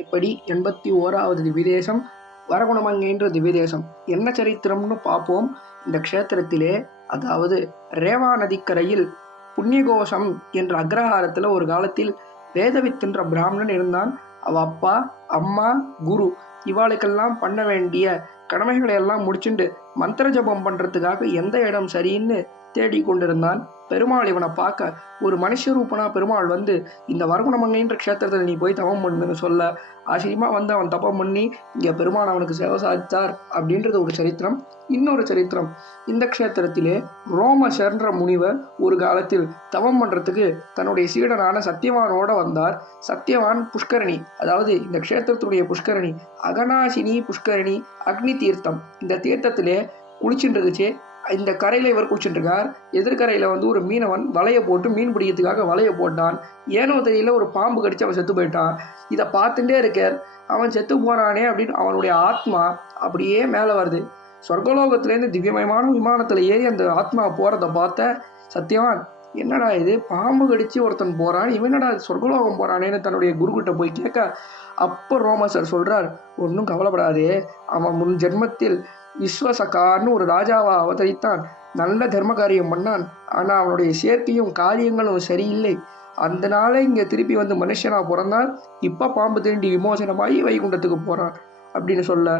எப்படி 81வது திவ்யதேசம் வரகுணமங்கைன்ற திவ்யதேசம் என்ன சரித்திரம்னு பார்ப்போம். இந்த க்ஷேத்திரத்திலே, அதாவது ரேவா நதிக்கரையில் புண்ணியகோஷம் என்ற அக்ரஹாரத்தில் ஒரு காலத்தில் வேதவித்துன்ற பிராமணன் இருந்தான். அவ அப்பா, அம்மா, குரு இவாளுக்கெல்லாம் பண்ண வேண்டிய கடமைகளை எல்லாம் முடிச்சுண்டு மந்திர ஜபம் பண்ணுறதுக்காக எந்த இடம் சரின்னு தேடி கொண்டிருந்தான். பெருமாள் இவனை பார்க்க ஒரு மனுஷ ரூபனா பெருமாள் வந்து இந்த வரகுணமங்கைன்ற க்ஷேத்திரத்தில் நீ போய் தவம் பண்ணுன்னு சொல்ல ஆச்சரியமாக வந்து அவன் தப்பம் பண்ணி இங்கே பெருமாள் அவனுக்கு சேவை சாதித்தார் அப்படின்றது ஒரு சரித்திரம். இன்னொரு சரித்திரம், இந்த க்ஷேத்திரத்திலே ரோமசர்ன்ற முனிவர் ஒரு காலத்தில் தவம் பண்ணுறதுக்கு தன்னுடைய சீடனான சத்தியவானோட வந்தார். சத்தியவான் புஷ்கரணி, அதாவது இந்த க்ஷேத்திரத்துடைய புஷ்கரணி அகனாசினி புஷ்கரணி அக்னி தீர்த்தம், இந்த தீர்த்தத்திலே குளிச்சுட்டுருக்குச்சு. இந்த கரையில் இவர் குளிச்சுட்டுருக்கார். எதிர்கரையில் வந்து ஒரு மீனவன் வலையை போட்டு மீன் பிடிக்கிறதுக்காக வலையை போட்டான். ஏனோ தெரியல ஒரு பாம்பு கடிச்சு அவன் செத்து போயிட்டான். இதை பார்த்துட்டே இருக்கார். அவன் செத்து போனானே அப்படின்னு அவனுடைய ஆத்மா அப்படியே மேலே வருது. சொர்க்கலோகத்திலேருந்து திவ்யமயமான விமானத்தில் ஏறி அந்த ஆத்மா போகிறத பார்த்த சத்தியவான், என்னடா இது பாம்பு கடிச்சு ஒருத்தன் போகிறான், இவனடா சொர்க்கலோகம் போகிறானேன்னு தன்னுடைய குருக்கிட்ட போய் கேட்க, அப்போ ரோமசர் சொல்கிறார், ஒன்றும் கவலைப்படாதே, அவன் முன் ஜென்மத்தில் விஸ்வசகான்னு ஒரு ராஜாவா அவதரித்தான். நல்ல தர்ம காரியம் பண்ணான். ஆனால் அவனுடைய சேர்க்கையும் காரியங்களும் சரியில்லை. அதனால இங்கே திருப்பி வந்து மனுஷனாக பிறந்தான். இப்போ பாம்பு திருண்டி விமோசனமாகி வைகுண்டத்துக்கு போகிறான் அப்படின்னு சொல்ல,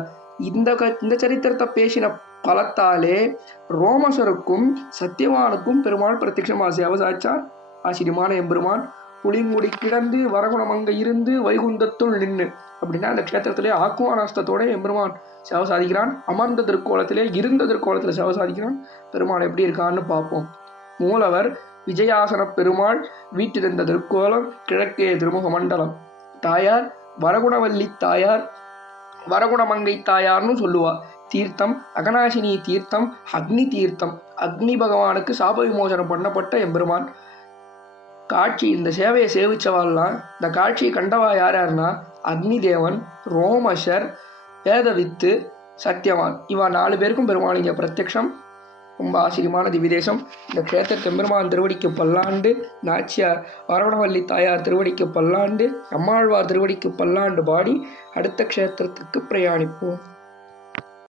இந்த சரித்திரத்தை பேசின பலத்தாலே ரோமசருக்கும் சத்தியவானுக்கும் பெருமாள் பிரத்யட்சமாக சேவை சாய்ச்சார். ஆச்சரியமான எம்பெருமான் புலிமுடி கிடந்து வரகுணமங்க இருந்து வைகுந்தத்துள் நின்று அப்படின்னா அந்த க்ஷேத்திரத்திலே ஆக்குவானாஸ்தத்தோட எம்பெருமான் சேவை சாதிக்கிறான். அமர்ந்த திருக்கோலத்திலே இருந்த திருக்கோலத்தில் சேவை சாதிக்கிறான். பெருமாள் எப்படி இருக்கான்னு பார்ப்போம். மூலவர் விஜயாசன பெருமாள் வீட்டிருந்த திருக்கோலம் கிழக்கே திருமுக மண்டலம். தாயார் வரகுணவல்லி தாயார், வரகுணமங்கை தாயார்னு சொல்லுவா. தீர்த்தம் அகனாசினி தீர்த்தம், அக்னி தீர்த்தம், அக்னி பகவானுக்கு சாப விமோசனம் பண்ணப்பட்ட எம்பெருமான். காட்சி, இந்த சேவையை சேவிச்சவாள்லாம் இந்த காட்சியை கண்டவா யார் யாருன்னா அக்னி தேவன், ரோமசர், வேதவித்து, சத்தியவான், இவா 4 பேருக்கும் பெருமாள் இங்கே பிரத்யக்ஷம். ரொம்ப ஆச்சரியமான திவ்யதேசம். இந்த க்ஷேத்திர பெருமான் திருவடிக்கு பல்லாண்டு, நாச்சியார் வரகுணவல்லி தாயார் திருவடிக்கு பல்லாண்டு, நம்மாழ்வார் திருவடிக்கு பல்லாண்டு பாடி அடுத்த க்ஷேத்திரத்துக்கு பிரயாணிப்போம்.